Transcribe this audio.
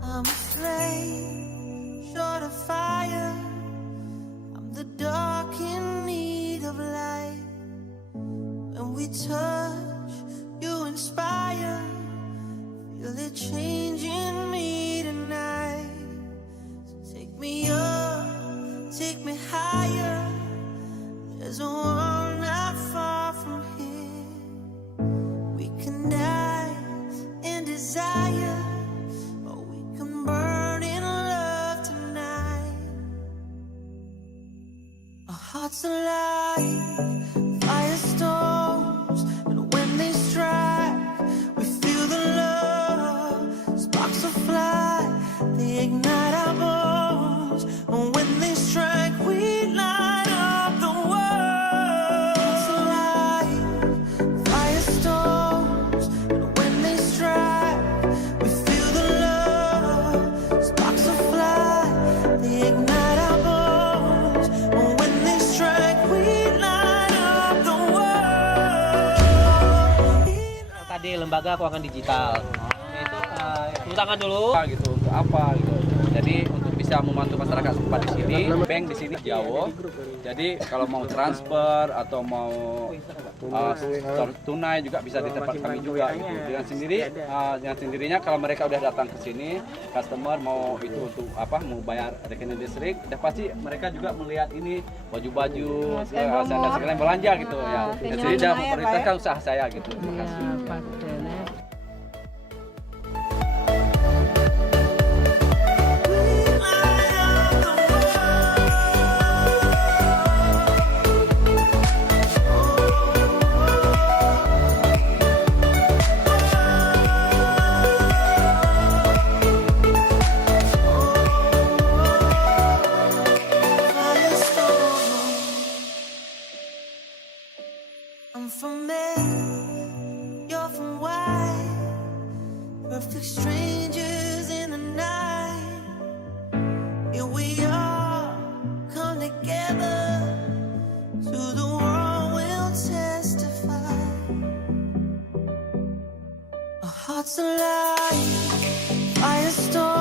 I'm a flame, short of fire. I'm the dark in need of light. When we touch, you inspire. Feel it changing me tonight. So take me up, take me higher. There's a world not far from here. We can dance in desire. Burn in love tonight. Our hearts alive, firestorms, and when they strike, we feel the love. Sparks will fly, they ignite our bones, and when they strike, we light up the world. Hearts alive, firestorms, and when they strike, we feel the love. Sparks will fly, they ignite our bones, and when they strike, we light up the world. Tadi lembaga keuangan digital itu tepuk tangan dulu gitu untuk apa gitu. Jadi untuk bisa membantu masyarakat setempat di sini, bank di sini jauh. Jadi kalau mau transfer atau mau tunai juga bisa di tempat kami juga gitu. Dengan sendirinya kalau mereka udah datang ke sini, customer mau itu untuk apa, mau bayar rekening listrik, udah pasti mereka juga melihat ini baju-baju, sekalian belanja gitu ya. Jadi sudah memprioritaskan usaha saya gitu. Terima kasih. I'm from Maine, you're from White. Perfect strangers in the night. Here we are, come together. To the world we'll testify. Our hearts alive, firestorm.